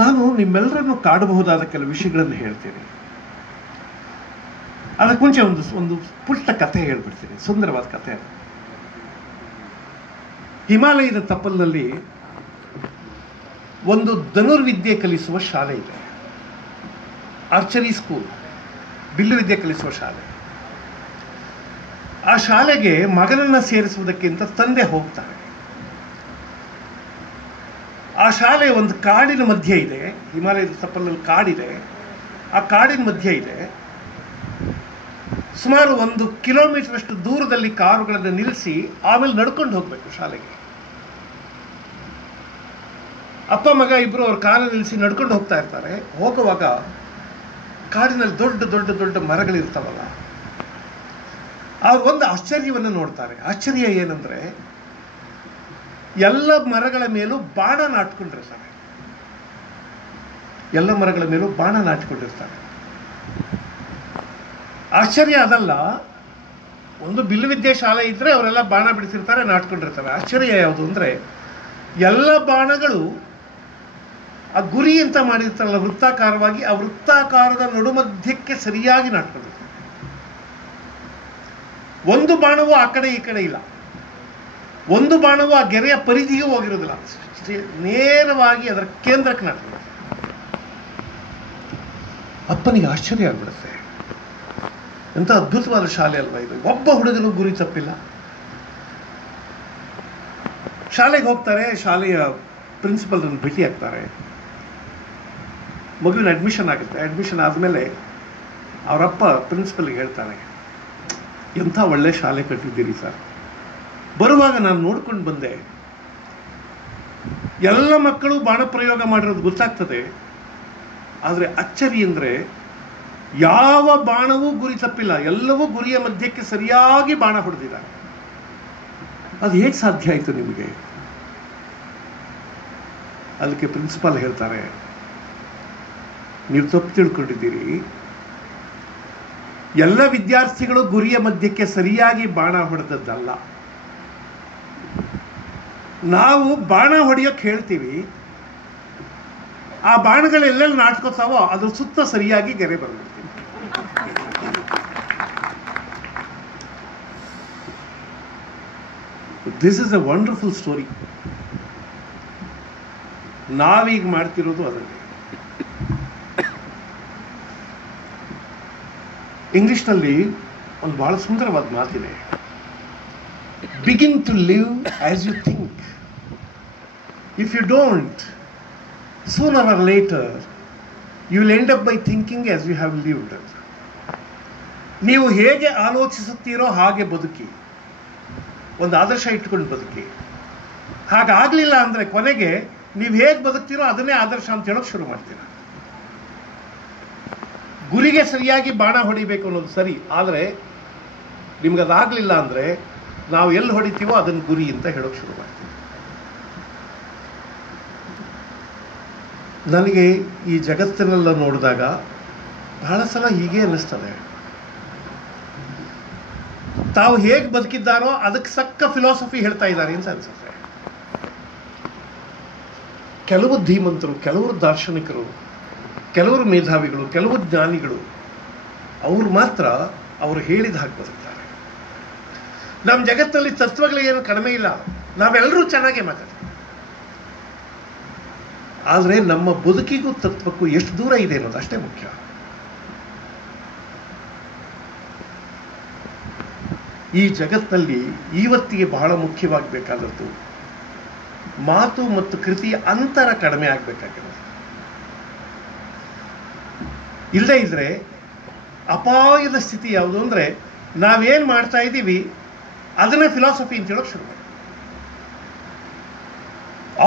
ನಾನು ನಿಮ್ಮೆಲ್ಲರನ್ನು ಕಾಡಬಹುದಾದ ಕೆಲವು ವಿಷಯಗಳನ್ನು ಹೇಳ್ತೀನಿ. ಅದಕ್ಕೆ ಮುಂಚೆ ಒಂದು ಪುಟ್ಟ ಕಥೆ ಹೇಳ್ಬಿಡ್ತೀನಿ, ಸುಂದರವಾದ ಕಥೆ. ಹಿಮಾಲಯದ ತಪ್ಪಲಿನಲ್ಲಿ ಒಂದು ಧನುರ್ವಿದ್ಯೆ ಕಲಿಸುವ ಶಾಲೆ ಇದೆ, ಆರ್ಚರಿ ಸ್ಕೂಲ್, ಬಿಲ್ಲು ವಿದ್ಯೆ ಕಲಿಸುವ ಶಾಲೆ. ಆ ಶಾಲೆಗೆ ಮಗನನ್ನ ಸೇರಿಸುವುದಕ್ಕಿಂತ ತಂದೆ ಹೋಗ್ತಾರೆ. ಆ ಶಾಲೆ ಒಂದು ಕಾಡಿನ ಮಧ್ಯೆ ಇದೆ, ಹಿಮಾಲಯದ ತಪ್ಪಲಲ್ಲಿ ಕಾಡಿದೆ, ಆ ಕಾಡಿನ ಮಧ್ಯೆ ಇದೆ. ಸುಮಾರು 1 ಕಿಲೋಮೀಟರ್ ಅಷ್ಟು ದೂರದಲ್ಲಿ ಕಾರುಗಳನ್ನು ನಿಲ್ಲಿಸಿ ಆಮೇಲೆ ನಡ್ಕೊಂಡು ಹೋಗ್ಬೇಕು ಶಾಲೆಗೆ. ಅಪ್ಪ ಮಗ ಇಬ್ರು ಅವ್ರ ಕಾರು ನಿಲ್ಲಿಸಿ ನಡ್ಕೊಂಡು ಹೋಗ್ತಾ ಇರ್ತಾರೆ. ಹೋಗುವಾಗ ಕಾಡಿನಲ್ಲಿ ದೊಡ್ಡ ದೊಡ್ಡ ದೊಡ್ಡ ಮರಗಳಿರ್ತಾವಲ್ಲ, ಅವ್ರು ಒಂದು ಆಶ್ಚರ್ಯವನ್ನು ನೋಡ್ತಾರೆ. ಆಶ್ಚರ್ಯ ಏನಂದ್ರೆ, ಎಲ್ಲ ಮರಗಳ ಮೇಲೂ ಬಾಣ ನಾಟ್ಕೊಂಡಿರ್ತಾರೆ. ಎಲ್ಲ ಮರಗಳ ಮೇಲೂ ಬಾಣ ನಾಟಿಕೊಂಡಿರ್ತಾರೆ. ಆಶ್ಚರ್ಯ ಅದಲ್ಲ, ಒಂದು ಬಿಲ್ಲುವಿದ್ಯೆ ಶಾಲೆ ಇದ್ರೆ ಅವರೆಲ್ಲ ಬಾಣ ಬಿಡಿಸಿರ್ತಾರೆ, ನಾಟ್ಕೊಂಡಿರ್ತಾರೆ. ಆಶ್ಚರ್ಯ ಯಾವುದು ಅಂದ್ರೆ, ಎಲ್ಲ ಬಾಣಗಳು ಆ ಗುರಿ ಅಂತ ಮಾಡಿರ್ತಾರಲ್ಲ ವೃತ್ತಾಕಾರವಾಗಿ, ಆ ವೃತ್ತಾಕಾರದ ನಡುಮಧ್ಯಕ್ಕೆ ಸರಿಯಾಗಿ ನಾಟ್ಕೊಂಡಿರ್ತಾರೆ. ಒಂದು ಬಾಣವೂ ಆ ಕಡೆ ಈ ಕಡೆ ಇಲ್ಲ, ಒಂದು ಬಾಣವೂ ಆ ಗೆರೆಯ ಪರಿಧಿಗೂ ಹೋಗಿರೋದಿಲ್ಲ, ನೇರವಾಗಿ ಅದರ ಕೇಂದ್ರಕ್ಕೆ ನಾಟ್ಕೊಂಡಿರ್ತಾರೆ. ಅಪ್ಪನಿಗೆ ಆಶ್ಚರ್ಯ ಆಗ್ಬಿಡುತ್ತೆ, ಎಂಥ ಅದ್ಭುತವಾದ ಶಾಲೆ ಅಲ್ವಾ ಇದು. ಒಬ್ಬ ಹುಡುಗನು ಗುರಿ ತಪ್ಪಿಲ್ಲ. ಶಾಲೆಗೆ ಹೋಗ್ತಾರೆ, ಶಾಲೆಯ ಪ್ರಿನ್ಸಿಪಲ್ ಭೇಟಿ ಆಗ್ತಾರೆ. ಮಗುವಿನ ಅಡ್ಮಿಷನ್ ಆಗುತ್ತೆ. ಅಡ್ಮಿಷನ್ ಆದಮೇಲೆ ಅವರಪ್ಪ ಪ್ರಿನ್ಸಿಪಲ್ಗೆ ಹೇಳ್ತಾನೆ, ಎಂಥ ಒಳ್ಳೆ ಶಾಲೆ ಕಟ್ಟಿದ್ದೀರಿ ಸರ್. ಬರುವಾಗ ನಾನು ನೋಡ್ಕೊಂಡು ಬಂದೆ, ಎಲ್ಲ ಮಕ್ಕಳು ಬಾಣ ಪ್ರಯೋಗ ಮಾಡಿರೋದು ಗೊತ್ತಾಗ್ತದೆ, ಆದರೆ ಅಚ್ಚರಿ ಅಂದರೆ ಯಾವ ಬಾಣವೂ ಗುರಿ ತಪ್ಪಿಲ್ಲ, ಎಲ್ಲವೂ ಗುರಿಯ ಮಧ್ಯಕ್ಕೆ ಸರಿಯಾಗಿ ಬಾಣ ಹೊಡೆದಿದ್ದಾರೆ. ಅದು ಹೇಗೆ ಸಾಧ್ಯ ಆಯಿತು ನಿಮಗೆ? ಅದಕ್ಕೆ ಪ್ರಿನ್ಸಿಪಾಲ್ ಹೇಳ್ತಾರೆ, ನೀವು ತಪ್ಪು ತಿಳ್ಕೊಂಡಿದ್ದೀರಿ. ಎಲ್ಲ ವಿದ್ಯಾರ್ಥಿಗಳು ಗುರಿಯ ಮಧ್ಯಕ್ಕೆ ಸರಿಯಾಗಿ ಬಾಣ ಹೊಡೆದದ್ದಲ್ಲ. ನಾವು ಬಾಣ ಹೊಡೆಯೋಕೆ ಹೇಳ್ತೀವಿ, ಆ ಬಾಣಗಳೆಲ್ಲೆಲ್ಲಿ ನಾಟ್ಕೋತಾವೋ ಅದ್ರ ಸುತ್ತ ಸರಿಯಾಗಿ ಗೆರೆ ಬರ್ಬಿಡ್ತೀವಿ. This is a wonderful story. ನಾವೀಗ ಮಾಡ್ತಿರೋದು ಅದನ್ನೇ. ಇಂಗ್ಲಿಷ್ನಲ್ಲಿ ಒಂದು ಬಹಳ ಸುಂದರವಾದ ಮಾತಿದೆ, begin to live as you think. If you don't, sooner or later you will end up by thinking as you have lived. ನೀವು ಹೇಗೆ ಆಲೋಚಿಸುತ್ತೀರೋ ಹಾಗೆ ಬದುಕಿ, ಒಂದು ಆದರ್ಶ ಇಟ್ಕೊಂಡು ಬದುಕಿ. ಹಾಗಾಗಲಿಲ್ಲ ಅಂದರೆ ಕೊನೆಗೆ ನೀವು ಹೇಗೆ ಬದುಕ್ತೀರೋ ಅದನ್ನೇ ಆದರ್ಶ ಅಂತ ಹೇಳೋಕೆ ಶುರು ಮಾಡ್ತೀರ. ಗುರಿಗೆ ಸರಿಯಾಗಿ ಬಾಣ ಹೊಡಿಬೇಕು ಅನ್ನೋದು ಸರಿ, ಆದರೆ ನಿಮ್ಗದಾಗಲಿಲ್ಲ ಅಂದರೆ ನಾವು ಎಲ್ಲಿ ಹೊಡಿತೀವೋ ಅದನ್ನು ಗುರಿ ಅಂತ ಹೇಳೋಕೆ ಶುರು ಮಾಡ್ತೀವಿ. ನನಗೆ ಈ ಜಗತ್ತಿನೆಲ್ಲ ನೋಡಿದಾಗ ಬಹಳ ಸಲ ಹೀಗೆ ಅನ್ನಿಸ್ತದೆ, ತಾವು ಹೇಗೆ ಬದುಕಿದ್ದಾರೋ ಅದಕ್ಕೆ ಸಕ್ಕ ಫಿಲಾಸಫಿ ಹೇಳ್ತಾ ಇದ್ದಾರೆ ಅಂತ ಅನ್ಸುತ್ತೆ. ಕೆಲವು ಧೀಮಂತರು, ಕೆಲವರು ದಾರ್ಶನಿಕರು, ಕೆಲವರು ಮೇಧಾವಿಗಳು, ಕೆಲವು ಜ್ಞಾನಿಗಳು, ಅವರು ಮಾತ್ರ ಅವರು ಹೇಳಿದ ಹಾಗೆ ಬದುಕ್ತಾರೆ. ನಮ್ಮ ಜಗತ್ತಲ್ಲಿ ತತ್ವಗಳಿಗೇನು ಕಡಿಮೆ ಇಲ್ಲ, ನಾವೆಲ್ಲರೂ ಚೆನ್ನಾಗೇ ಮಾತಾಡ್ತೀವಿ. ಆದರೆ ನಮ್ಮ ಬದುಕಿಗೂ ತತ್ವಕ್ಕೂ ಎಷ್ಟು ದೂರ ಇದೆ ಅನ್ನೋದು ಅಷ್ಟೇ ಮುಖ್ಯ. ಈ ಜಗತ್ತಿನಲ್ಲಿ ಇವತ್ತಿಗೆ ಬಹಳ ಮುಖ್ಯವಾಗಬೇಕಾದದ್ದು ಮಾತು ಮತ್ತು ಕೃತಿಯ ಅಂತರ ಕಡಿಮೆ ಆಗಬೇಕಾಗಿರೋದು. ಇಲ್ಲದೇ ಇದ್ರೆ ಅಪಾಯದ ಸ್ಥಿತಿ ಯಾವುದು ಅಂದರೆ, ನಾವೇನು ಮಾಡ್ತಾ ಇದ್ದೀವಿ ಅದನ್ನೇ ಫಿಲಾಸಫಿ ಅಂತ ಹೇಳೋಕೆ ಶುರು.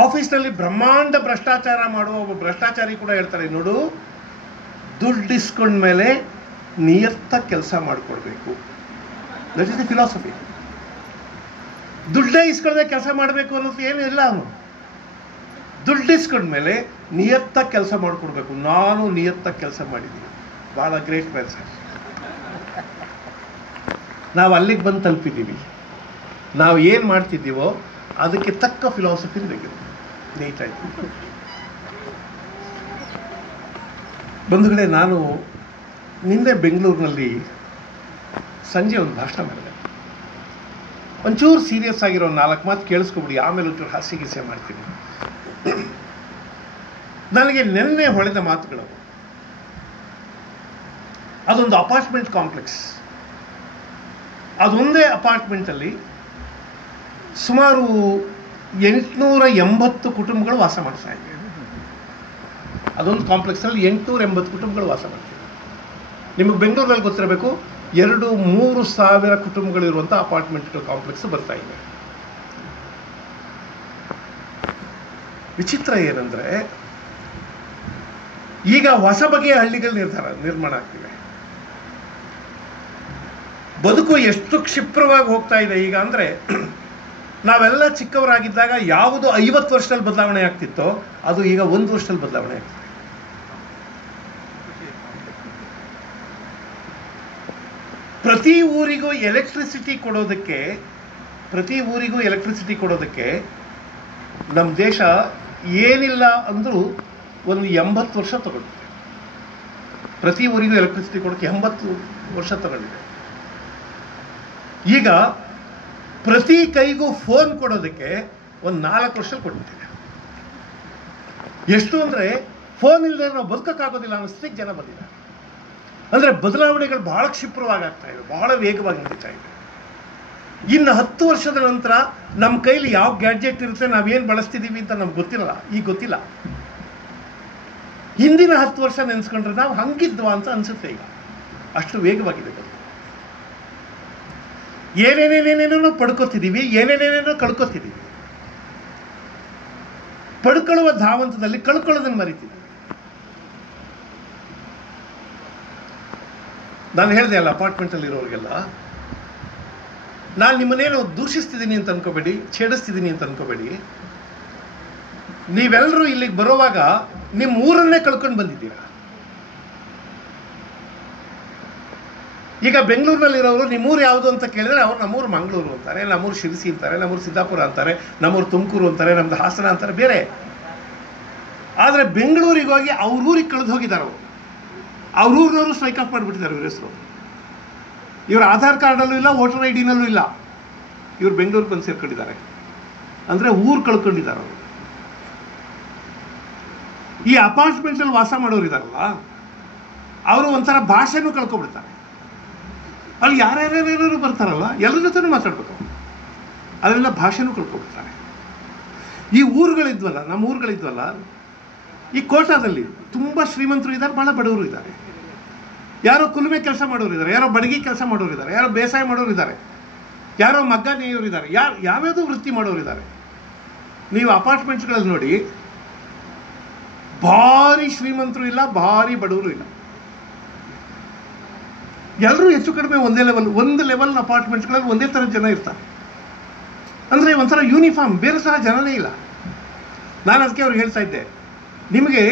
ಆಫೀಸ್ನಲ್ಲಿ ಬ್ರಹ್ಮಾಂಡ ಭ್ರಷ್ಟಾಚಾರ ಮಾಡುವ ಒಬ್ಬ ಭ್ರಷ್ಟಾಚಾರಿ ಕೂಡ ಹೇಳ್ತಾರೆ, ನೋಡು, ದುಡ್ಡು ಇಸ್ಕೊಂಡ್ಮೇಲೆ ನಿಯತ್ತ ಕೆಲಸ ಮಾಡಿಕೊಡ್ಬೇಕು. That is the philosophy. ದುಡ್ಡೇ ಇಸ್ಕೊಂಡ್ರೆ ಕೆಲಸ ಮಾಡಬೇಕು ಅನ್ನೋದು ಏನೂ ಇಲ್ಲ. ಅವನು ದುಡ್ಡು ಇಸ್ಕೊಂಡ್ಮೇಲೆ ನಿಯತ್ತ ಕೆಲಸ ಮಾಡಿಕೊಡ್ಬೇಕು. ನಾನು ನಿಯತ್ತ ಕೆಲಸ ಮಾಡಿದ್ದೀನಿ. ಭಾಳ ಗ್ರೇಟ್ ಮ್ಯಾನ್ ಸರ್. ನಾವು ಅಲ್ಲಿಗೆ ಬಂದು ತಲುಪಿದ್ದೀವಿ. ನಾವು ಏನು ಮಾಡ್ತಿದ್ದೀವೋ ಅದಕ್ಕೆ ತಕ್ಕ ಫಿಲಾಸಫಿ ತೆಗೆದು ನೀಟಾಗಿ. ಬಂಧುಗಳೇ, ನಾನು ನಿನ್ನೆ ಬೆಂಗಳೂರಿನಲ್ಲಿ ಸಂಜೆ ಒಂದು ಭಾಷಣ ಮಾಡಿದೆ. ಒಂಚೂರು ಸೀರಿಯಸ್ ಆಗಿರೋ 4 ಮಾತು ಕೇಳಿಸ್ಕೊಬಿಡಿ, ಆಮೇಲೆ ಒಂಚೂರು ಹಾಸ್ಯ ಗೀಸ್ಯ ಮಾಡ್ತೀನಿ. ನನಗೆ ನೆನ್ನೆ ಹೊಳೆದ ಮಾತುಗಳು, ಅದೊಂದು ಅಪಾರ್ಟ್ಮೆಂಟ್ ಕಾಂಪ್ಲೆಕ್ಸ್. ಅದೊಂದೇ ಅಪಾರ್ಟ್ಮೆಂಟಲ್ಲಿ ಸುಮಾರು 880 ಕುಟುಂಬಗಳು ವಾಸ ಮಾಡ್ತಾ ಇವೆ. ಅದೊಂದು ಕಾಂಪ್ಲೆಕ್ಸಲ್ಲಿ 880 ಕುಟುಂಬಗಳು ವಾಸ ಮಾಡ್ತಿವೆ. ನಿಮಗೆ ಬೆಂಗಳೂರಲ್ಲಿ ಗೊತ್ತಿರಬೇಕು, 2-3 ಸಾವಿರ ಕುಟುಂಬಗಳಿರುವಂಥ ಅಪಾರ್ಟ್ಮೆಂಟ್ ಕಾಂಪ್ಲೆಕ್ಸ್ ಬರ್ತಾ ಇದೆ. ವಿಚಿತ್ರ ಏನಂದ್ರೆ, ಈಗ ಹೊಸ ಬಗೆಯ ಹಳ್ಳಿಗಳು ನಿರ್ಮಾಣ ಆಗ್ತಿವೆ. ಬದುಕು ಎಷ್ಟು ಕ್ಷಿಪ್ರವಾಗಿ ಹೋಗ್ತಾ ಇದೆ ಈಗ ಅಂದ್ರೆ, ನಾವೆಲ್ಲ ಚಿಕ್ಕವರಾಗಿದ್ದಾಗ ಯಾವುದು 50 ವರ್ಷದಲ್ಲಿ ಬದಲಾವಣೆ ಆಗ್ತಿತ್ತೋ ಅದು ಈಗ 1 ವರ್ಷದಲ್ಲಿ ಬದಲಾವಣೆ ಆಗ್ತಿದೆ. ಪ್ರತಿ ಊರಿಗೂ ಎಲೆಕ್ಟ್ರಿಸಿಟಿ ಕೊಡೋದಕ್ಕೆ ನಮ್ಮ ದೇಶ ಏನಿಲ್ಲ ಅಂದ್ರೂ ಒಂದು 80 ವರ್ಷ ತಗೊಂಡಿದೆ. ಪ್ರತಿ ಊರಿಗೂ ಎಲೆಕ್ಟ್ರಿಸಿಟಿ ಕೊಡೋಕ್ಕೆ 80 ವರ್ಷ ತಗೊಂಡಿದೆ. ಈಗ ಪ್ರತಿ ಕೈಗೂ ಫೋನ್ ಕೊಡೋದಕ್ಕೆ ಒಂದು 4 ವರ್ಷ ಕೊಟ್ಬಿಟ್ಟಿದೆ. ಎಷ್ಟು ಅಂದ್ರೆ, ಫೋನ್ ಇಲ್ಲದೆ ನಾವು ಬದುಕಕ್ಕಾಗೋದಿಲ್ಲ ಅನ್ನೋ ಸ್ಥಿತಿಗೆ ಜನ ಬಂದಿದ್ದಾರೆ. ಅಂದ್ರೆ ಬದಲಾವಣೆಗಳು ಬಹಳ ಕ್ಷಿಪ್ರವಾಗಿ ಆಗ್ತಾ ಇದೆ, ಬಹಳ ವೇಗವಾಗಿ ನಡೀತಾ ಇದೆ. ಇನ್ನು 10 ವರ್ಷದ ನಂತರ ನಮ್ಮ ಕೈಲಿ ಯಾವ ಗ್ಯಾಡ್ಜೆಟ್ ಇರುತ್ತೆ, ನಾವೇನು ಬಳಸ್ತಿದ್ದೀವಿ ಅಂತ ನಮ್ಗೆ ಗೊತ್ತಿಲ್ಲ. ಹಿಂದಿನ 10 ವರ್ಷ ನೆನೆಸ್ಕೊಂಡ್ರೆ ನಾವು ಹಂಗಿದ್ವಾ ಅಂತ ಅನ್ಸುತ್ತೆ. ಈಗ ಅಷ್ಟು ವೇಗವಾಗಿದೆ ಬದುಕು. ಏನೇನೇನೇನೇನೋ ಪಡ್ಕೋತಿದ್ದೀವಿ, ಏನೇನೇನೇನೋ ಕಳ್ಕೊತಿದ್ದೀವಿ. ಪಡ್ಕೊಳ್ಳುವ ಧಾವಂತದಲ್ಲಿ ಕಳ್ಕೊಳ್ಳೋದನ್ನು ಮರಿತೀವಿ. ನಾನು ಹೇಳಿದೆ ಅಲ್ಲ, ಅಪಾರ್ಟ್ಮೆಂಟಲ್ಲಿ ಇರೋರಿಗೆಲ್ಲ, ನಾನು ನಿಮ್ಮನ್ನೇನು ದೂಷಿಸ್ತಿದ್ದೀನಿ ಅಂತ ಅನ್ಕೋಬೇಡಿ, ಛೇಡಿಸ್ತಿದ್ದೀನಿ ಅಂತ ಅನ್ಕೋಬೇಡಿ. ನೀವೆಲ್ಲರೂ ಇಲ್ಲಿಗೆ ಬರೋವಾಗ ನಿಮ್ಮ ಊರನ್ನೇ ಕಳ್ಕೊಂಡು ಬಂದಿದ್ದೀರಾ. ಈಗ ಬೆಂಗಳೂರಿನಲ್ಲಿರೋರು ನಿಮ್ಮೂರು ಯಾವುದು ಅಂತ ಕೇಳಿದ್ರೆ ಅವ್ರು ನಮ್ಮೂರು ಮಂಗಳೂರು ಅಂತಾರೆ, ನಮ್ಮೂರು ಶಿರಸಿ ಅಂತಾರೆ, ನಮ್ಮೂರು ಸಿದ್ದಾಪುರ ಅಂತಾರೆ, ನಮ್ಮೂರು ತುಮಕೂರು ಅಂತಾರೆ, ನಮ್ದು ಹಾಸನ ಅಂತಾರೆ, ಬೇರೆ. ಆದರೆ ಬೆಂಗಳೂರಿಗೆ ಹೋಗಿ ಅವ್ರ ಊರಿಗೆ ಕಳೆದು ಹೋಗಿದ್ದಾರೆ. ಅವ್ರ ಊರಿನವರು ಸ್ಟ್ರೈಕ್ ಆಫ್ ಮಾಡಿಬಿಟ್ಟಿದ್ದಾರೆ ಇವ್ರ ಹೆಸರು. ಇವ್ರ ಆಧಾರ್ ಕಾರ್ಡಲ್ಲೂ ಇಲ್ಲ, ವೋಟರ್ ID-ನಲ್ಲೂ ಇಲ್ಲ. ಇವ್ರು ಬೆಂಗಳೂರಿಗೆ ಬಂದು ಸೇರ್ಕೊಂಡಿದ್ದಾರೆ ಅಂದರೆ ಊರು ಕಳ್ಕೊಂಡಿದ್ದಾರೆ ಅವರು. ಈ ಅಪಾರ್ಟ್ಮೆಂಟಲ್ಲಿ ವಾಸ ಮಾಡೋರು ಇದಾರಲ್ಲ, ಅವರು ಒಂಥರ ಭಾಷೆನೂ ಕಳ್ಕೊಬಿಡ್ತಾರೆ. ಅಲ್ಲಿ ಯಾರ್ಯಾರು ಬರ್ತಾರಲ್ಲ, ಎಲ್ಲರ ಜೊತೆನೂ ಮಾತಾಡ್ಬೇಕು, ಅದರಿಂದ ಭಾಷೆನೂ ಕಳ್ಕೊಬಿಡ್ತಾರೆ. ಈ ಊರುಗಳಿದ್ವಲ್ಲ, ನಮ್ಮ ಊರುಗಳಿದ್ವಲ್ಲ, ಈ ಕೋಟಾದಲ್ಲಿ ತುಂಬ ಶ್ರೀಮಂತರು ಇದ್ದಾರೆ, ಭಾಳ ಬಡವರು ಇದ್ದಾರೆ. ಯಾರೋ ಕುಲುಮೆ ಕೆಲಸ ಮಾಡೋರು ಇದ್ದಾರೆ, ಯಾರೋ ಬಡಗಿ ಕೆಲಸ ಮಾಡೋರು ಇದ್ದಾರೆ, ಯಾರೋ ಬೇಸಾಯ ಮಾಡೋರು ಇದ್ದಾರೆ, ಯಾರೋ ಮಗ್ಗ ನೇಯೋರು ಇದ್ದಾರೆ, ಯಾವ್ಯಾವುದೋ ವೃತ್ತಿ ಮಾಡೋರು ಇದ್ದಾರೆ. ನೀವು ಅಪಾರ್ಟ್ಮೆಂಟ್ಸ್ಗಳಲ್ಲಿ ನೋಡಿ, ಭಾರಿ ಶ್ರೀಮಂತರು ಇಲ್ಲ, ಭಾರಿ ಬಡವರು ಇಲ್ಲ, ಎಲ್ಲರೂ ಹೆಚ್ಚು ಕಡಿಮೆ ಒಂದು ಲೆವೆಲ್ ಅಪಾರ್ಟ್ಮೆಂಟ್ಸ್ಗಳಲ್ಲಿ ಒಂದೇ ಥರ ಜನ ಇರ್ತಾರೆ. ಅಂದರೆ ಒಂಥರ ಯೂನಿಫಾರ್ಮ್, ಬೇರೆ ಥರ ಜನನೇ ಇಲ್ಲ. ನಾನು ಅದಕ್ಕೆ ಅವ್ರಿಗೆ ಹೇಳ್ತಾ ಇದ್ದೆ, ನಿಮಗೆ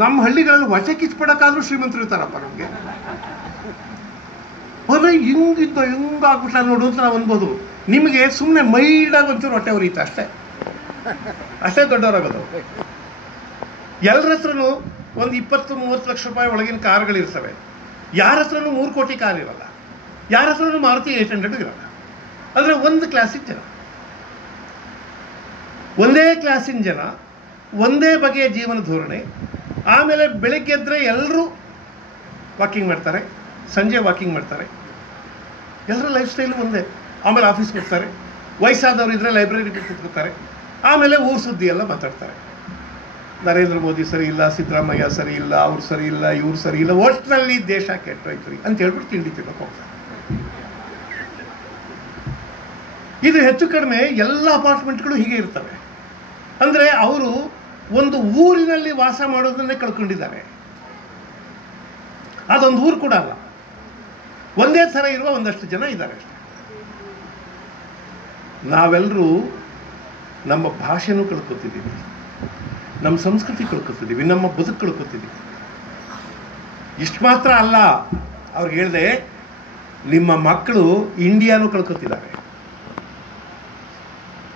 ನಮ್ಮ ಹಳ್ಳಿಗಳಲ್ಲಿ ಹೊಟ್ಟೆ ಕಿಚ್ಪಡಕ್ಕಾದ್ರೂ ಶ್ರೀಮಂತರು ಇರ್ತಾರಪ್ಪ. ನಮಗೆ ಅಂದ್ರೆ ಹಿಂಗಾಗ್ಬಿಟ್ಟ ನೋಡು ಅಂತ ನಾವು ಅನ್ಬೋದು. ನಿಮಗೆ ಸುಮ್ಮನೆ ಮೈಲ್ಡಾಗಿ ಒಂಚೂರು ಹೊಟ್ಟೆ ಉರಿಯುತ್ತೆ, ಅಷ್ಟೇ ದೊಡ್ಡವರಾಗೋದು. ಎಲ್ಲರ ಹತ್ರನೂ ಒಂದು 20-30 ಲಕ್ಷ ರೂಪಾಯಿ ಒಳಗಿನ ಕಾರ್ಗಳಿರ್ತವೆ. ಯಾರ ಹತ್ರನೂ 3 ಕೋಟಿ ಕಾರ್ ಇರಲ್ಲ, ಯಾರ ಹತ್ರನೂ ಮಾರುತಿ 800 ಇರಲ್ಲ. ಅಂದರೆ ಒಂದು ಕ್ಲಾಸಿನ ಜನ, ಒಂದೇ ಕ್ಲಾಸಿನ ಜನ, ಒಂದೇ ಬಗೆಯ ಜೀವನ ಧೋರಣೆ. ಆಮೇಲೆ ಬೆಳಗ್ಗೆ ಎದ್ದರೆ ಎಲ್ಲರೂ ವಾಕಿಂಗ್ ಮಾಡ್ತಾರೆ, ಸಂಜೆ ವಾಕಿಂಗ್ ಮಾಡ್ತಾರೆ, ಎಲ್ಲರ ಲೈಫ್ ಸ್ಟೈಲು ಒಂದೇ. ಆಮೇಲೆ ಆಫೀಸ್ಗೆ ಹೋಗ್ತಾರೆ, ವಯಸ್ಸಾದವರು ಇದ್ದರೆ ಲೈಬ್ರರಿಗೆ ಕೂತ್ಕೋತಾರೆ, ಆಮೇಲೆ ಊರು ಸುದ್ದಿ ಎಲ್ಲ ಮಾತಾಡ್ತಾರೆ. ನರೇಂದ್ರ ಮೋದಿ ಸರಿ ಇಲ್ಲ, ಸಿದ್ದರಾಮಯ್ಯ ಸರಿ ಇಲ್ಲ, ಅವ್ರು ಸರಿ ಇಲ್ಲ, ಇವ್ರು ಸರಿ ಇಲ್ಲ, ಒಟ್ಟಿನಲ್ಲಿ ದೇಶ ಕೆಟ್ಟೋಯ್ತು ಅಂತ ಹೇಳ್ಬಿಟ್ಟು ತಿಂಡಿ ತಿನ್ನೋಕೆ ಹೋಗ್ತಾರೆ. ಇದು ಹೆಚ್ಚು ಕಡಿಮೆ ಎಲ್ಲ ಅಪಾರ್ಟ್ಮೆಂಟ್ಗಳು ಹೀಗೆ ಇರ್ತವೆ. ಅಂದರೆ ಅವರು ಒಂದು ಊರಿನಲ್ಲಿ ವಾಸ ಮಾಡೋದನ್ನೇ ಕಳ್ಕೊಂಡಿದ್ದಾರೆ. ಅದೊಂದು ಊರು ಕೂಡ ಅಲ್ಲ, ಒಂದೇ ಥರ ಇರುವ ಒಂದಷ್ಟು ಜನ ಇದ್ದಾರೆ ಅಷ್ಟೇ. ನಾವೆಲ್ಲರೂ ನಮ್ಮ ಭಾಷೆನೂ ಕಳ್ಕೊತಿದ್ದೀವಿ, ನಮ್ಮ ಸಂಸ್ಕೃತಿ ಕಳ್ಕೊತಿದ್ದೀವಿ, ನಮ್ಮ ಬದುಕು ಕಳ್ಕೊತಿದ್ದೀವಿ. ಇಷ್ಟು ಮಾತ್ರ ಅಲ್ಲ, ಅವ್ರಿಗೆ ಹೇಳಿದೆ, ನಿಮ್ಮ ಮಕ್ಕಳು ಇಂಡಿಯಾನೂ ಕಳ್ಕೊತಿದ್ದಾರೆ.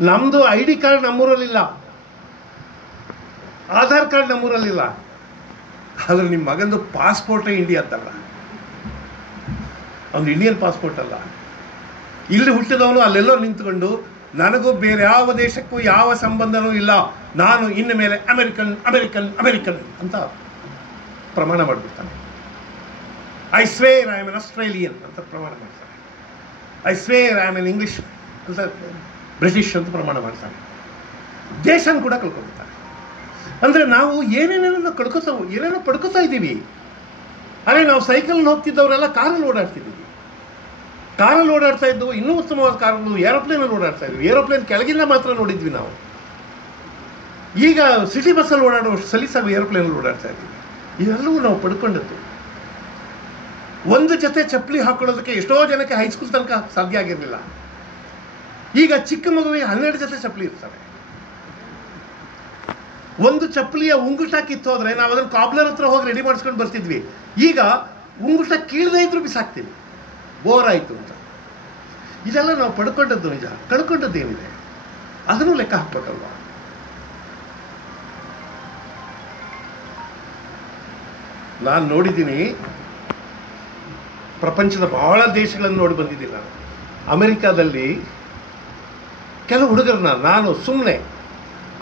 ನಮ್ಮದು ID ಕಾರ್ಡ್ ನಮ್ಮೂರಲ್ಲಿಲ್ಲ, ಆಧಾರ್ ಕಾರ್ಡ್ ನಮ್ಮೂರಲ್ಲಿಲ್ಲ, ಆದರೆ ನಿಮ್ಮ ಮಗಂದು ಪಾಸ್ಪೋರ್ಟೇ ಇಂಡಿಯಾದ್ದಲ್ಲ, ಒಂದು ಇಂಡಿಯನ್ ಪಾಸ್ಪೋರ್ಟ್ ಅಲ್ಲ. ಇಲ್ಲಿ ಹುಟ್ಟಿದವನು ಅಲ್ಲೆಲ್ಲೋ ನಿಂತ್ಕೊಂಡು ನನಗೂ ಬೇರೆ ಯಾವ ದೇಶಕ್ಕೂ ಯಾವ ಸಂಬಂಧನೂ ಇಲ್ಲ, ನಾನು ಇನ್ನು ಮೇಲೆ ಅಮೆರಿಕನ್ ಅಮೆರಿಕನ್ ಅಮೆರಿಕನ್ ಅಂತ ಪ್ರಮಾಣ ಮಾಡಿಬಿಡ್ತಾನೆ. I swear I am an Australian ಅಂತ ಪ್ರಮಾಣ ಮಾಡ್ತಾನೆ. I swear I am an English ಅಂತ ಬ್ರಿಟಿಷ್ ಅಂತ ಪ್ರಮಾಣ ಮಾಡ್ತಾನೆ. ದೇಶನ ಕೂಡ ಕಳ್ಕೊಂಡ್ಬಿಡ್ತಾನೆ. ಅಂದರೆ ನಾವು ಏನೇನೇನೋ ಏನೇನೋ ಪಡ್ಕೋತಾ ಇದ್ದೀವಿ. ಅದೇ ನಾವು ಸೈಕಲ್ ಹೋಗ್ತಿದ್ದವರೆಲ್ಲ ಕಾರಲ್ಲಿ ಓಡಾಡ್ತಿದ್ದೀವಿ. ಕಾರಲ್ಲಿ ಓಡಾಡ್ತಾ ಇದ್ದವು ಇನ್ನೂ ಉತ್ತಮವಾದ ಕಾರುಗಳು ಏರೋಪ್ಲೇನಲ್ಲಿ ಓಡಾಡ್ತಾ ಇದ್ವಿ. ಏರೋಪ್ಲೇನ್ ಕೆಳಗಿಂದ ಮಾತ್ರ ನೋಡಿದ್ವಿ ನಾವು. ಈಗ ಸಿಟಿ ಬಸ್ಸಲ್ಲಿ ಓಡಾಡುವಷ್ಟು ಸಲೀಸಾಗಿ ಏರೋಪ್ಲೇನಲ್ಲಿ ಓಡಾಡ್ತಾ ಇದ್ವಿ. ಇವೆಲ್ಲವೂ ನಾವು ಪಡ್ಕೊಂಡದ್ದು. ಒಂದು ಜೊತೆ ಚಪ್ಪಲಿ ಹಾಕೊಳ್ಳೋದಕ್ಕೆ ಎಷ್ಟೋ ಜನಕ್ಕೆ ಹೈಸ್ಕೂಲ್ ತನಕ ಸಾಧ್ಯ ಆಗಿರಲಿಲ್ಲ. ಈಗ ಚಿಕ್ಕ ಮಗುವಿಗೆ 12 ಜೊತೆ ಚಪ್ಪಲಿ ಇರ್ತಾರೆ. ಒಂದು ಚಪ್ಪಲಿಯ ಉಂಗುಟ ಕಿತ್ತೋದ್ರೆ ನಾವು ಅದನ್ನು ಕಾಬ್ಲರ್ ಹತ್ರ ಹೋಗಿ ರೆಡಿ ಮಾಡಿಸ್ಕೊಂಡು ಬರ್ತಿದ್ವಿ. ಈಗ ಉಂಗುಟ ಕೀಳದೇ ಇದ್ರೂ ಬಿಸಾಕ್ತೀವಿ, ಬೋರ್ ಆಯಿತು ಅಂತ. ಇದೆಲ್ಲ ನಾವು ಪಡ್ಕೊಂಡದ್ದು ನಿಜ. ಕಳ್ಕೊಂಡದ್ದು ಏನಿದೆ ಅದನ್ನು ಲೆಕ್ಕ ಹಾಕ್ಬೇಕಲ್ವಾ? ನಾನು ನೋಡಿದ್ದೀನಿ, ಪ್ರಪಂಚದ ಬಹಳ ದೇಶಗಳನ್ನು ನೋಡಿ ಬಂದಿದ್ದೀನಿ ನಾನು. ಅಮೆರಿಕಾದಲ್ಲಿ ಕೆಲವು ಹುಡುಗರನ್ನ ನಾನು ಸುಮ್ಮನೆ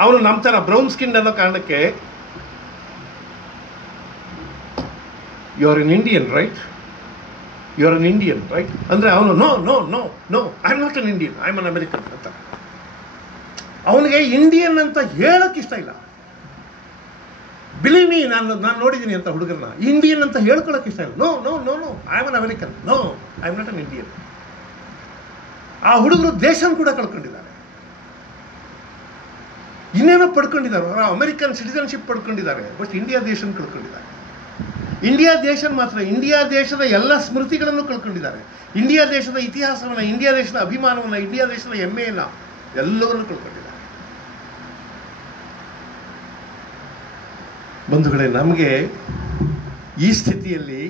ಅವನು ನಮ್ಮ ಥರ ಬ್ರೌನ್ ಸ್ಕಿನ್ ಅನ್ನೋ ಕಾರಣಕ್ಕೆ you are an Indian right, you are an Indian right ಅಂದರೆ ಅವನು no no no no I am not an Indian, I am an American ಅಂತ. ಅವನಿಗೆ ಇಂಡಿಯನ್ ಅಂತ ಹೇಳೋಕ್ಕೆ ಇಷ್ಟ ಇಲ್ಲ. ಬಿಲೀವ್ ಮೀ, ನಾನು ನೋಡಿದ್ದೀನಿ ಅಂತ ಹುಡುಗರನ್ನ ಇಂಡಿಯನ್ ಅಂತ ಹೇಳ್ಕೊಳ್ಳೋಕೆ ಇಷ್ಟ ಇಲ್ಲ. No no no no I am an American, no I am not an Indian. ಆ ಹುಡುಗರು ದೇಶನ ಕೂಡ ಕಳ್ಕೊಂಡಿದ್ದಾರೆ. ಇನ್ನೇನೋ ಪಡ್ಕೊಂಡಿದ್ದಾರೆ, ಅವರ ಅಮೆರಿಕನ್ ಸಿಟಿಸನ್ಶಿಪ್ ಪಡ್ಕೊಂಡಿದ್ದಾರೆ. ಬಟ್ ಇಂಡಿಯಾ ದೇಶನ ಕಳ್ಕೊಂಡಿದ್ದಾರೆ. ಇಂಡಿಯಾ ದೇಶನ ಮಾತ್ರ, ಇಂಡಿಯಾ ದೇಶದ ಎಲ್ಲ ಸ್ಮೃತಿಗಳನ್ನು ಕಳ್ಕೊಂಡಿದ್ದಾರೆ. ಇಂಡಿಯಾ ದೇಶದ ಇತಿಹಾಸವನ್ನು, ಇಂಡಿಯಾ ದೇಶದ ಅಭಿಮಾನವನ್ನು, ಇಂಡಿಯಾ ದೇಶದ ಹೆಮ್ಮೆಯನ್ನು ಎಲ್ಲವನ್ನೂ ಕಳ್ಕೊಂಡಿದ್ದಾರೆ. ಬಂಧುಗಳೇ, ನಮಗೆ ಈ ಸ್ಥಿತಿಯಲ್ಲಿ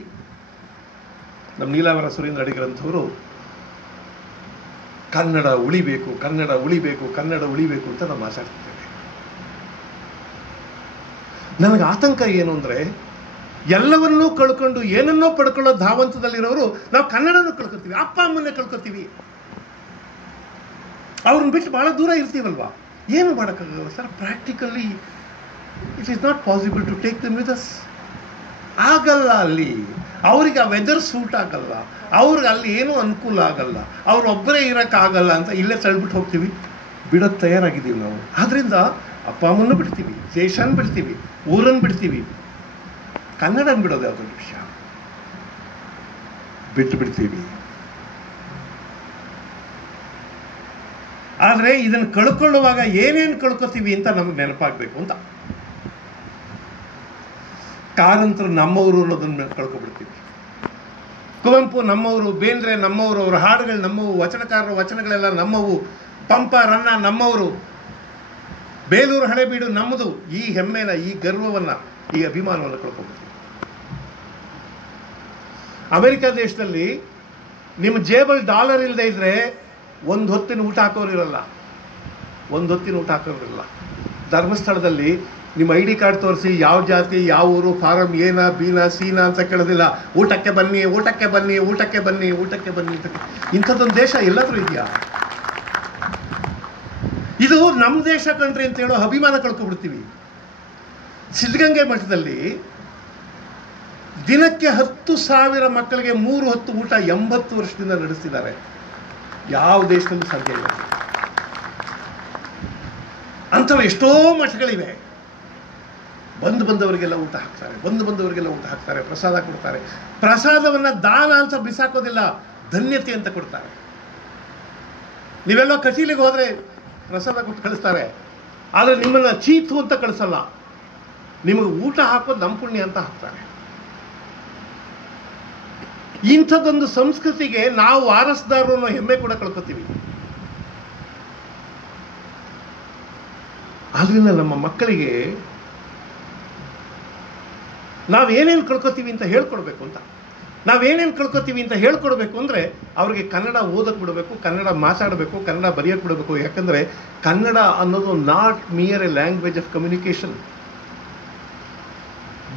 ನಮ್ಮ ನೀಲಾವರ ಸುರೇಂದ್ರ ಅಡಿಗರಂಥವರು ಕನ್ನಡ ಉಳಿಬೇಕು, ಕನ್ನಡ ಉಳಿಬೇಕು, ಕನ್ನಡ ಉಳಿಬೇಕು ಅಂತ ನಾವು ಮಾತಾಡ್ತಿದ್ದೇವೆ. ನನಗೆ ಆತಂಕ ಏನು ಅಂದರೆ, ಎಲ್ಲವನ್ನೂ ಕಳ್ಕೊಂಡು ಏನನ್ನೋ ಪಡ್ಕೊಳ್ಳೋ ಧಾವಂತದಲ್ಲಿರೋರು ನಾವು ಕನ್ನಡನ ಕಳ್ಕೊತೀವಿ, ಅಪ್ಪ ಅಮ್ಮನ್ನೇ ಕಳ್ಕೊತೀವಿ, ಅವ್ರನ್ನ ಬಿಟ್ಟು ಭಾಳ ದೂರ ಇರ್ತೀವಲ್ವಾ. ಏನು ಮಾಡೋಕ್ಕಾಗಲ್ಲ sir, practically it is not possible to take them with us. ಆಗಲ್ಲ. ಅಲ್ಲಿ ಅವ್ರಿಗೆ ಆ ವೆದರ್ ಸೂಟ್ ಆಗಲ್ಲ, ಅವ್ರಿಗೆ ಅಲ್ಲಿ ಏನೂ ಅನುಕೂಲ ಆಗಲ್ಲ, ಅವ್ರೊಬ್ಬರೇ ಇರೋಕ್ಕಾಗಲ್ಲ ಅಂತ ಇಲ್ಲೇ ತಳ್ಬಿಟ್ಟು ಹೋಗ್ತೀವಿ, ಬಿಡೋಕ್ಕೆ ತಯಾರಾಗಿದ್ದೀವಿ ನಾವು. ಆದ್ದರಿಂದ ಅಪ್ಪ ಅಮ್ಮನ್ನು ಬಿಡ್ತೀವಿ, ದೇಶನ ಬಿಡ್ತೀವಿ, ಊರನ್ನು ಬಿಡ್ತೀವಿ, ಕನ್ನಡನ ಬಿಡೋದು ಯಾವುದೋ ವಿಷಯ ಬಿಟ್ಟು ಬಿಡ್ತೀವಿ. ಆದರೆ ಇದನ್ನು ಕಳ್ಕೊಳ್ಳುವಾಗ ಏನೇನು ಕಳ್ಕೊತೀವಿ ಅಂತ ನಮಗೆ ನೆನಪಾಗಬೇಕು ಅಂತ. ಕಾರಂತರು ನಮ್ಮವರು ಅನ್ನೋದನ್ನು ಕಳ್ಕೊಬಿಡ್ತೀವಿ. ಕುವೆಂಪು ನಮ್ಮವರು, ಬೇಂದ್ರೆ ನಮ್ಮವರು, ಅವರ ಹಾಡುಗಳು ನಮ್ಮವು, ವಚನಕಾರರ ವಚನಗಳೆಲ್ಲ ನಮ್ಮವು, ಪಂಪ ರನ್ನ ನಮ್ಮವರು, ಬೇಲೂರು ಹಳೆಬೀಡು ನಮ್ಮದು. ಈ ಹೆಮ್ಮೆನ, ಈ ಗರ್ವವನ್ನು, ಈ ಅಭಿಮಾನವನ್ನು ಕಳ್ಕೊಬಿಡ್ತೀವಿ. ಅಮೆರಿಕ ದೇಶದಲ್ಲಿ ನಿಮ್ಮ ಜೇಬಲ್ಲಿ ಡಾಲರ್ ಇಲ್ಲದೆ ಇದ್ರೆ ಒಂದು ಹೊತ್ತಿನ ಊಟ ಹಾಕೋರಿರಲ್ಲ, ಒಂದು ಹೊತ್ತಿನ ಊಟ ಹಾಕೋರಿರಲ್ಲ. ಧರ್ಮಸ್ಥಳದಲ್ಲಿ ನಿಮ್ಮ ID ಕಾರ್ಡ್ ತೋರಿಸಿ ಯಾವ ಜಾತಿ, ಯಾವ ಊರು, ಫಾರಂ ಏನ, ಬೀನಾ, ಸೀನಾ ಅಂತ ಕೇಳೋದಿಲ್ಲ. ಊಟಕ್ಕೆ ಬನ್ನಿ, ಊಟಕ್ಕೆ ಬನ್ನಿ, ಊಟಕ್ಕೆ ಬನ್ನಿ, ಊಟಕ್ಕೆ ಬನ್ನಿ ಅಂತ. ಇಂಥದ್ದೊಂದು ದೇಶ ಎಲ್ಲಾದ್ರೂ ಇದೆಯಾ? ಇದು ನಮ್ಮ ದೇಶ ಕಂಡ್ರಿ ಅಂತ ಹೇಳೋ ಅಭಿಮಾನ ಕಳ್ಕೊಬಿಡ್ತೀವಿ. ಸಿದ್ಧಗಂಗೆ ಮಠದಲ್ಲಿ ದಿನಕ್ಕೆ 10,000 ಮಕ್ಕಳಿಗೆ 3 ಹೊತ್ತು ಊಟ 80 ವರ್ಷದಿಂದ ನಡೆಸ್ತಿದ್ದಾರೆ. ಯಾವ ದೇಶದಲ್ಲೂ ಸಾಧ್ಯ ಇಲ್ಲ. ಅಂಥವು ಎಷ್ಟೋ ಮಠಗಳಿವೆ. ಬಂದವರಿಗೆಲ್ಲ ಊಟ ಹಾಕ್ತಾರೆ, ಬಂದವರಿಗೆಲ್ಲ ಊಟ ಹಾಕ್ತಾರೆ, ಪ್ರಸಾದ ಕೊಡ್ತಾರೆ. ಪ್ರಸಾದವನ್ನು ದಾನ ಅಂತ ಬಿಸಾಕೋದಿಲ್ಲ, ಧನ್ಯತೆ ಅಂತ ಕೊಡ್ತಾರೆ. ನೀವೆಲ್ಲೋ ಕಟೀಲಿಗೆ ಹೋದರೆ ಪ್ರಸಾದ ಕೊಟ್ಟು ಕಳಿಸ್ತಾರೆ, ಆದರೆ ನಿಮ್ಮನ್ನು ಚೀತು ಅಂತ ಕಳಿಸಲ್ಲ. ನಿಮಗೆ ಊಟ ಹಾಕೋದು ನಮ್ಮ ಪುಣ್ಯ ಅಂತ ಹಾಕ್ತಾರೆ. ಇಂಥದ್ದೊಂದು ಸಂಸ್ಕೃತಿಗೆ ನಾವು ವಾರಸ್ದಾರರು ಅನ್ನೋ ಹೆಮ್ಮೆ ಕೂಡ ಕಳ್ಕೊತೀವಿ. ಆದ್ರಿಂದ ನಮ್ಮ ಮಕ್ಕಳಿಗೆ ನಾವೇನೇನು ಕಳ್ಕೊತೀವಿ ಅಂತ ಹೇಳ್ಕೊಡ್ಬೇಕು ಅಂತ. ನಾವೇನೇನು ಕಳ್ಕೊತೀವಿ ಅಂತ ಹೇಳ್ಕೊಡ್ಬೇಕು ಅಂದರೆ ಅವ್ರಿಗೆ ಕನ್ನಡ ಓದಕ್ಕೆ ಬಿಡಬೇಕು, ಕನ್ನಡ ಮಾತಾಡಬೇಕು, ಕನ್ನಡ ಬರೆಯೋಕ್ಕೆ ಬಿಡಬೇಕು. ಯಾಕಂದರೆ ಕನ್ನಡ ಅನ್ನೋದು not mere A language of communication.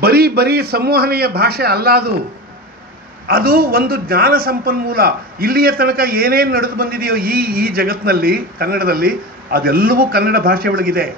ಬರೀ ಸಂವಹನೆಯ ಭಾಷೆ ಅಲ್ಲ ಅದು ಒಂದು ಜ್ಞಾನ ಸಂಪನ್ಮೂಲ. ಇಲ್ಲಿಯ ತನಕ ಏನೇನು ನಡೆದು ಬಂದಿದೆಯೋ ಈ ಜಗತ್ತಿನಲ್ಲಿ ಕನ್ನಡದಲ್ಲಿ ಅದೆಲ್ಲವೂ ಕನ್ನಡ ಭಾಷೆ ಒಳಗಿದೆ.